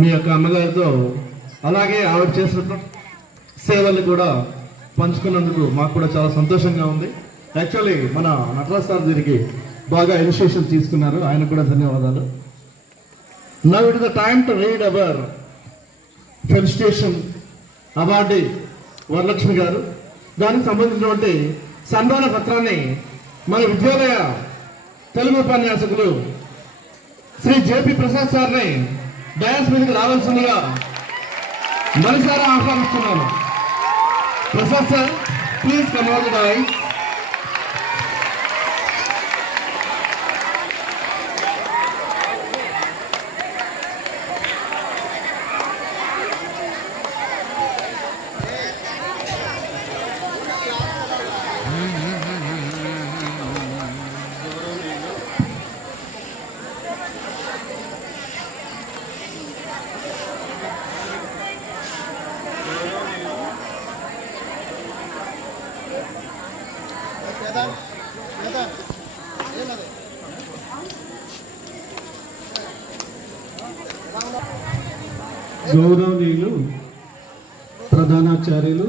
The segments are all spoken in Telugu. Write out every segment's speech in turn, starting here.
మీ యొక్క అమ్మగారితో అలాగే ఆవిడ చేసిన సేవల్ని కూడా పంచుకున్నందుకు మాకు కూడా చాలా సంతోషంగా ఉంది. యాక్చువల్లీ మన నటరాజ్ సార్ దీనికి బాగా ఇనిషియేషన్ తీసుకున్నారు, ఆయన కూడా ధన్యవాదాలు. Now it is the time to read our felicitation awardee Varalakshmi గారు. దానికి సంబంధించినటువంటి సన్మాన పత్రాన్ని మన విద్యాలయ తెలుగు ఉపన్యాసకులు శ్రీ జేపీ ప్రసాద్ సార్ని డ్యాన్స్ మీదకి రావాల్సిందిగా మనసారా ఆహ్వానిస్తున్నాను. Prasad sir, please come on the dais. గౌరవనీయులు ప్రధానాచార్యులు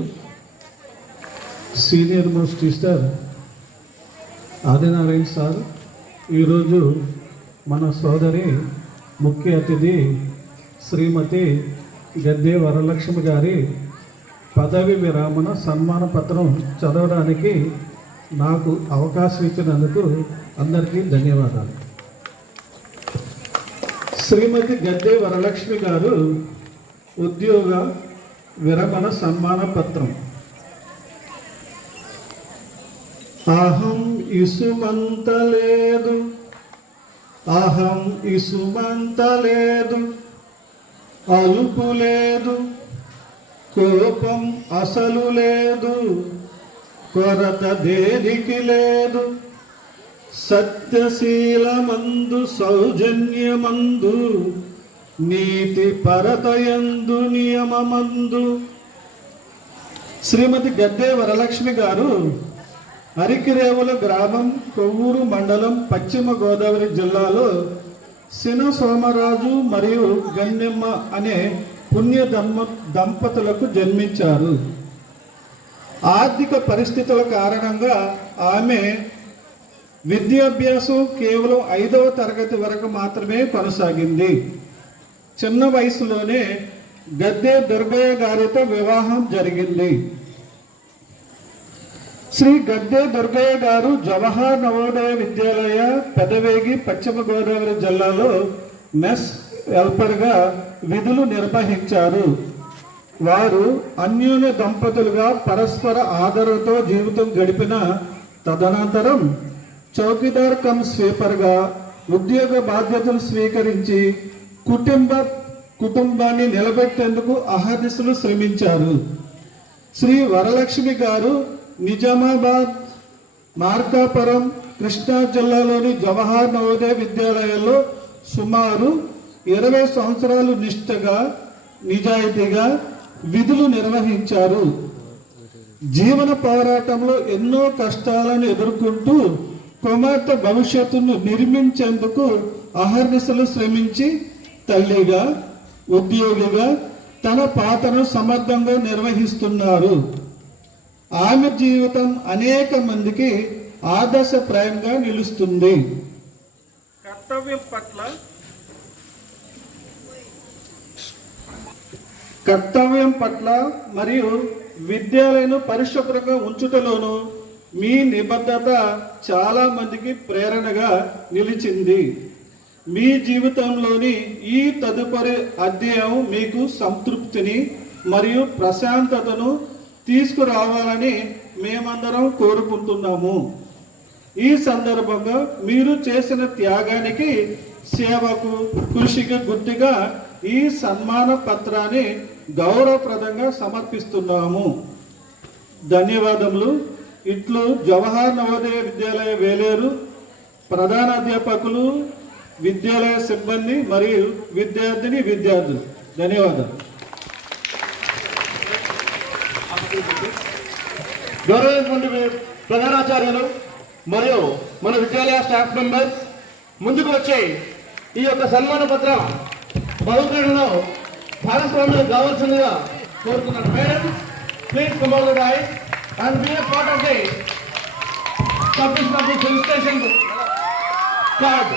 senior most teacher Adinarayana sir, ఈరోజు మన సోదరి ముఖ్య అతిథి శ్రీమతి గద్దె వరలక్ష్మి గారి పదవి విరామణ సన్మాన పత్రం చదవడానికి నాకు అవకాశం ఇచ్చినందుకు అందరికీ ధన్యవాదాలు. శ్రీమతి గద్దె వరలక్ష్మి గారు ఉద్యోగ విరమణ సన్మాన పత్రం. అహం ఇసుమంతలేదు, అహం ఇసుమంతలేదు, అలుపు లేదు, కోపం అసలు లేదు, కొరత దేనికి లేదు, సత్యశీలమందు సౌజన్యమందు నీతి పరతయందు నియమమందు. శ్రీమతి గద్దె వరలక్ష్మి గారు అరికిరేవుల గ్రామం, కొవ్వూరు మండలం, పశ్చిమ గోదావరి జిల్లాలో సిన సోమరాజు మరియు గన్నెమ్మ అనే పుణ్య దంపతులకు జన్మించారు. ఆర్థిక పరిస్థితుల కారణంగా ఆమె విద్యాభ్యాసం కేవలం 5వ తరగతి వరకు మాత్రమే కొనసాగింది. చిన్న వయసులోనే గద్దె దుర్గయ్య గారితో వివాహం జరిగింది. శ్రీ గద్దె దుర్గయ్య గారు జవహర్ నవోదయ విద్యాలయ పెదవేగి, పశ్చిమ గోదావరి జిల్లాలో మెస్ హెల్పర్గా విధులు నిర్వహించారు. వారు అన్యోన్య దంపతులుగా పరస్పర ఆదరణతో జీవితం గడిపిన తదనంతరం చౌకీదార్ కమ్ స్వీపర్గా ఉద్యోగ బాధ్యతలు స్వీకరించి కుటుంబాన్ని నిలబెట్టేందుకు అహర్నిశలు శ్రమించారు. శ్రీ వరలక్ష్మి గారు నిజామాబాద్, మార్కాపురం, కృష్ణా జిల్లాలోని జవహర్ నవోదయ విద్యాలయాల్లో సుమారు 20 సంవత్సరాలు నిష్ఠగా, నిజాయితీగా విధులు నిర్వహించారు. జీవన పోరాటంలో ఎన్నో కష్టాలను ఎదుర్కొంటూ కుమార్తె భవిష్యత్తును నిర్మించేందుకు అహర్నిశలు శ్రమించి తల్లిగా, ఉద్యోగిగా తన పాత్రను సమర్థంగా నిర్వహిస్తున్నారు. ఆమె జీవితం అనేక మందికి ఆదర్శప్రాయంగా నిలుస్తుంది. కర్తవ్యం పట్ల మరియు విద్యాలయను పరిశుభ్రంగా ఉంచుటలోనూ మీ నిబద్ధత చాలా మందికి ప్రేరణగా నిలిచింది. మీ జీవితంలోని ఈ తదుపరి అధ్యాయం మీకు సంతృప్తిని మరియు ప్రశాంతతను తీసుకురావాలని మేమందరం కోరుకుంటున్నాము. ఈ సందర్భంగా మీరు చేసిన త్యాగానికి, సేవకు, కృషికి గుర్తుగా ఈ సన్మాన పత్రాన్ని గౌరవప్రదంగా సమర్పిస్తున్నాము. ధన్యవాదములు. ఇట్లు జవహర్ నవోదయ విద్యాలయ వేలేరు ప్రధాన అధ్యాపకులు, విద్యాలయ సిబ్బంది మరియు విద్యార్థులు. ధన్యవాదాలు. గౌరవించినటువంటి ప్రధానాచార్యులు మరియు మన విద్యాలయ స్టాఫ్ మెంబర్స్ ముందుకు వచ్చి ఈ యొక్క సన్మాన పత్రం బహుకరణలో భాగస్వాములు కావాల్సిందిగా కోరుతున్నాను. Madam please come on the dais and be a part of the submission of the felicitation card.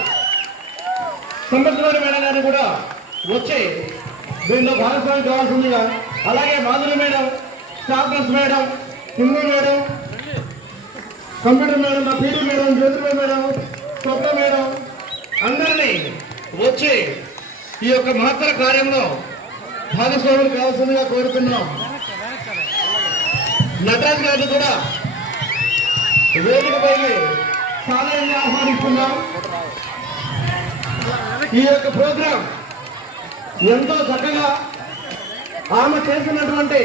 సంబంధించిన మేడం గారిని కూడా వచ్చి దీనిలో భాగస్వామి కావాల్సిందిగా, అలాగే Madhuri madam, staff nurse madam, హిందూ madam, computer madam, PD madam, Jyotirmaya madam, Swapna madam అందరినీ వచ్చి ఈ యొక్క మహత్తర కార్యంలో భాగస్వాములు కావాల్సిందిగా కోరుతున్నాం. నటరాజ్ గారిని కూడా వేదికపైకి సాధారణంగా ఆహ్వానిస్తున్నాం. ఈ యొక్క ప్రోగ్రాం ఎంతో చక్కగా ఆమె చేసినటువంటి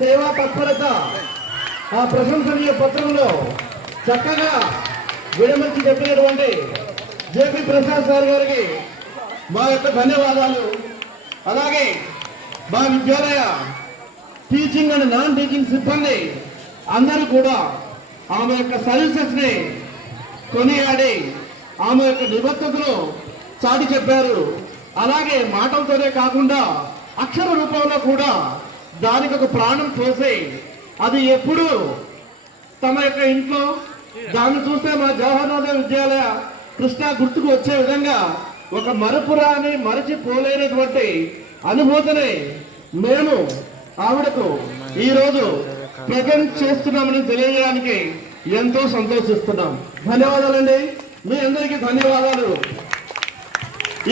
సేవా తత్పరత ఆ ప్రశంసనీయ పత్రంలో చక్కగా విడమర్చి చెప్పినటువంటి జేపీ ప్రసాద్ సార్ గారికి మా యొక్క ధన్యవాదాలు. అలాగే మా విద్యాలయ టీచింగ్ అండ్ నాన్ టీచింగ్ సిబ్బంది అందరూ కూడా ఆమె యొక్క సర్వీసెస్ ని కొనియాడి ఆమె యొక్క నిబద్ధతను చాటి చెప్పారు. అలాగే మాటలతోనే కాకుండా అక్షర రూపంలో కూడా దానికి ఒక ప్రాణం పోసి అది ఎప్పుడు తమ యొక్క ఇంట్లో దాన్ని చూస్తే మా జవహర్ నవోదయ విద్యాలయ కృష్ణ గుర్తుకు వచ్చే విధంగా ఒక మరపురాని మరచిపోలేనటువంటి అనుభూతిని మేము ఆవిడకు ఈరోజు ప్రజెంట్ చేస్తున్నామని తెలియజేయడానికి ఎంతో సంతోషిస్తున్నాం. ధన్యవాదాలండి, మీ అందరికీ ధన్యవాదాలు.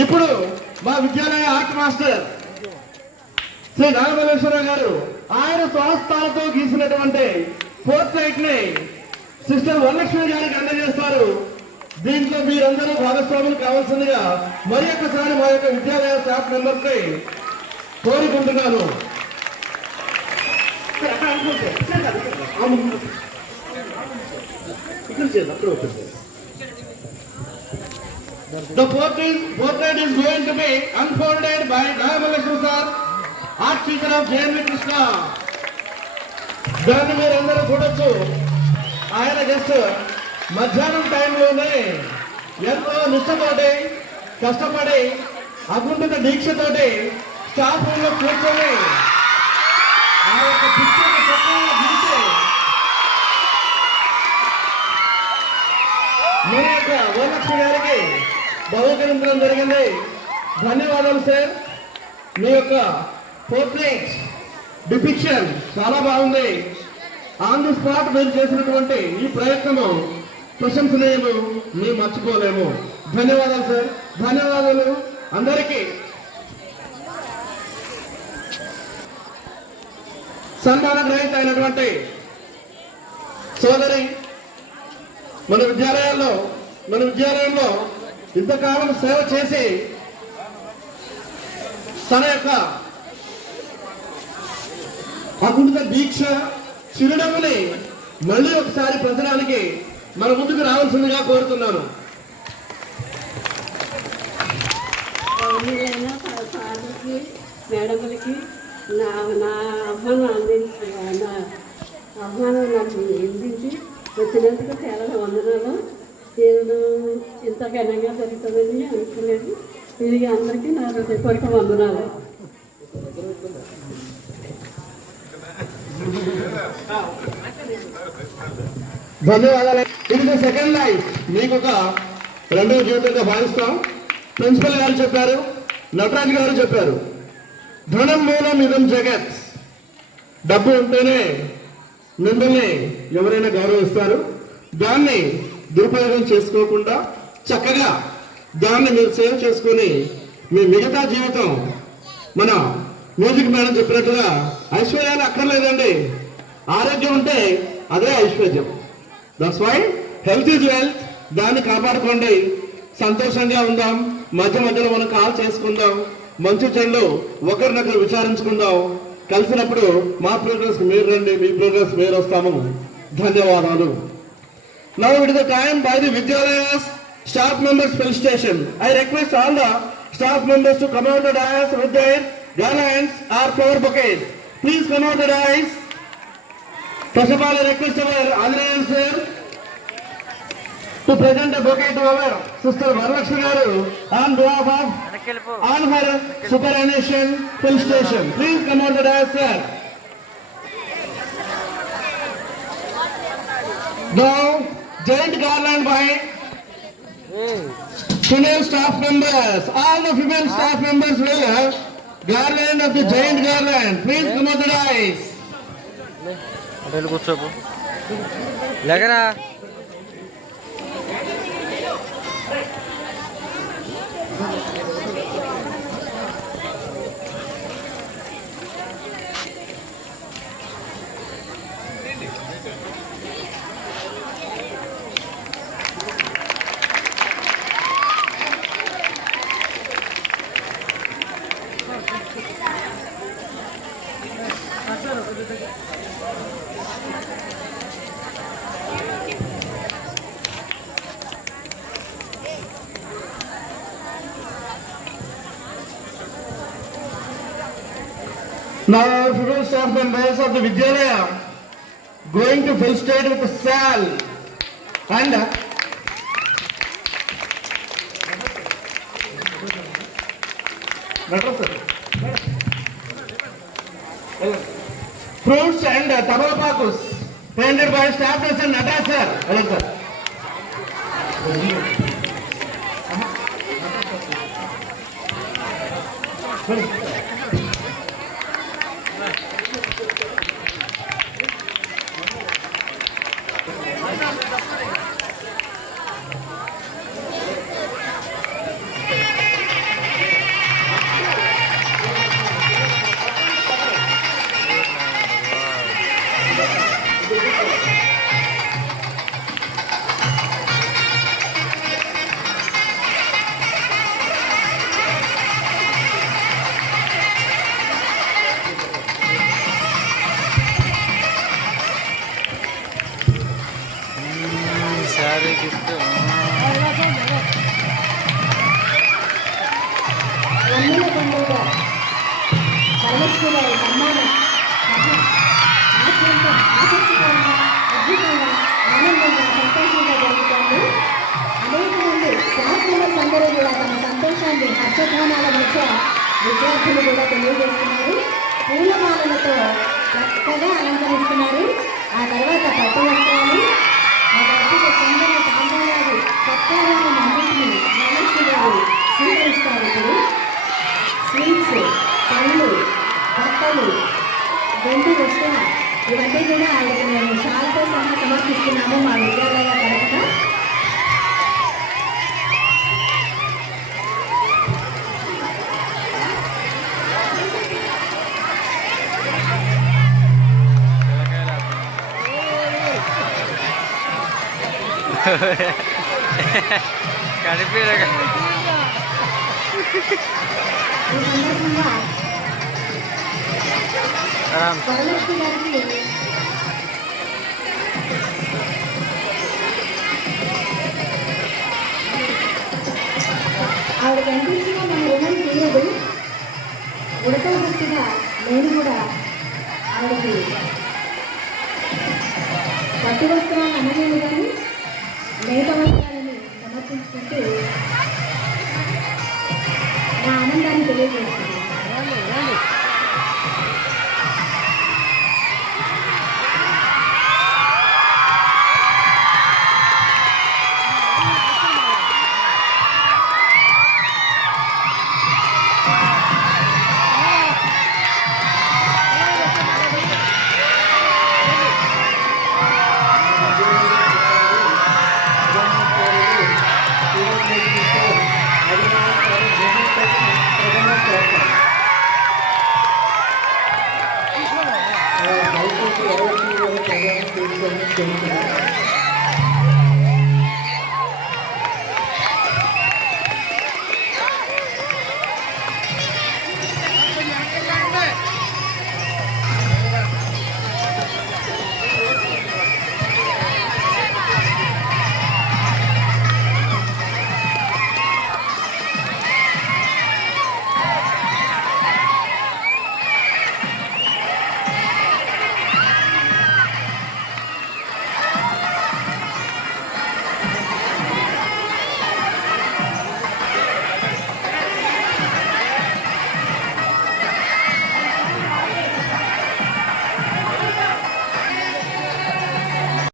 ఇప్పుడు మా విద్యాలయ ఆర్ట్ మాస్టర్ శ్రీ నాగమల్లేశ్వరరావు గారు ఆయన స్వహస్తాలతో గీసినటువంటి పోర్ట్రైట్ ని సిస్టర్ వరలక్ష్మి గారికి అందజేస్తారు. దీంట్లో మీరందరూ భాగస్వాములు కావాల్సిందిగా మరి ఒక్కసారి మా యొక్క విద్యాలయ స్టాఫ్ మెంబర్స్ ని కోరుకుంటున్నాను. The portrait is going to be unfolded by Nagamalleshwar sir, art teacher of JNV Krishna. దాన్ని మీరు అందరూ చూడొచ్చు. ఆయన జస్ట్ మధ్యాహ్నం టైంలోనే ఎంతో నిష్టతోటి కష్టపడి అకుంఠిత దీక్షతోటి స్టాఫ్ రూమ్ లో కూర్చొని ఆ యొక్క పిక్చర్ని చక్కగా గీసి మన యొక్క వరలక్ష్మి గారికి బహుకరించడం జరిగింది. ధన్యవాదాలు సార్. మీ యొక్క పోర్ట్రేట్ డిపిక్షన్ చాలా బాగుంది. ఆన్ ది స్పాట్ మీరు చేసినటువంటి ఈ ప్రయత్నము ప్రశంసనీయము, మేము మర్చిపోలేము. ధన్యవాదాలు సార్. ధన్యవాదాలు అందరికీ. సన్మాన గ్రహీత అయినటువంటి సోదరి మన విద్యాలయంలో ఇంతకాలం సేవ చేసి తన యొక్క అకుంఠిత దీక్ష చిరునవ్వుని మళ్ళీ ఒకసారి పెంచడానికి మన ముందుకు రావాల్సిందిగా కోరుతున్నాను. మేడములకి నా ఆహ్వానం నాకు అందించి వచ్చినందుకు చాలా వందనాలు. నేను ఇంత ఘనంగా జరుగుతుందని అనుకోలేదు. ఇది అందరికీ నా హృదయపూర్వక వందనాలు. ధన్యవాదాలు. ఇది సెకండ్ లైఫ్ మీకు ఒక రెండవ జీవితంగా భావిస్తాం. ప్రిన్సిపల్ గారు చెప్పారు, నటరాజ్ గారు చెప్పారు, ధనం మూలం ఇదం జగత్. డబ్బు ఉంటేనే మిమ్మల్ని ఎవరైనా గౌరవిస్తారు. దాన్ని దురుపయోగం చేసుకోకుండా చక్కగా దాన్ని మీరు సేవ్ చేసుకొని మీ మిగతా జీవితం మన మ్యూజిక్ మేడం చెప్పినట్టుగా ఐశ్వర్యాలు అక్కర్లేదండి. ఆరోగ్యం ఉంటే అదే ఐశ్వర్యం. That's why health is wealth. దాన్ని కాపాడుకోండి. సంతోషంగా ఉందాం. మధ్య మధ్యలో మనం కాల్ చేసుకుందాం. మంచి చెడు ఒకరినొకరు విచారించుకుందాం. కలిసినప్పుడు మా ప్రోగ్రెస్ మీరు రండి, మీ ప్రోగ్రెస్ మీరు వస్తాము. ధన్యవాదాలు. Now it is the time by the Vidyalayas staff members felicitation. I request all the staff members to come out the dais with their garlands or flower bouquets. Please come out the dais. First of all, I request our Andreyan sir to present a bouquet to our sister Varalakshmi Garu on behalf of on her superannuation fill station. Please come on the dais, sir. Now, giant garland by female staff members. All the female staff members will garland of the giant garland. Please come on the dais. అటు కూర్చోపు లేకరా Now, female staff members of the Vidyalaya going to felicitate with a sal and fruits and tamalapakus painted by staff person Natas sir. Hello sir. Sari gift అన్నుల పండుగ పరమేశ్వర వారి సన్మానం ఆసక్తికరంగా అద్భుతంగా ఆనందంగా సంతోషంగా జరుగుతుంది. అనేక మంది స్టాఫ్ మెంబర్స్ అందరూ కూడా తమ సంతోషాన్ని హర్షధ్వానాల మధ్య విద్యార్థులు కూడా తెలియజేస్తున్నారు. పూలమాలలతో చక్కగా అలంకరిస్తున్నారు. ఆ తర్వాత పట్టు వస్త్రాలు ఆ తర్వాత చందన సాంబారాలు సత్కారాన్ని అన్నింటినీ మహర్షి గారు స్వీకరిస్తారు. ఇప్పుడు స్వీట్స్, పళ్ళు, బట్టలు, వెండి వస్తువులు ఇవన్నీ కూడా ఆయనకు మేము షాల్తో సహా సమర్పిస్తున్నాము మా విద్యాలయ తరఫున. కనిపించక ఈ సందర్భంగా ఆరామ్ వరలక్ష్మి గారికి ఆవిడ కనిపించిన మన రుణం తీరదు. ఉడతా భక్తిగా నేను కూడా ఆవిడకి పట్టు వస్త్రాలు అమ్మలేదు కానీ నేత వస్త్రాలని సమర్పించుకుంటూ నా ఆనందాన్ని తెలియజేస్తుంది.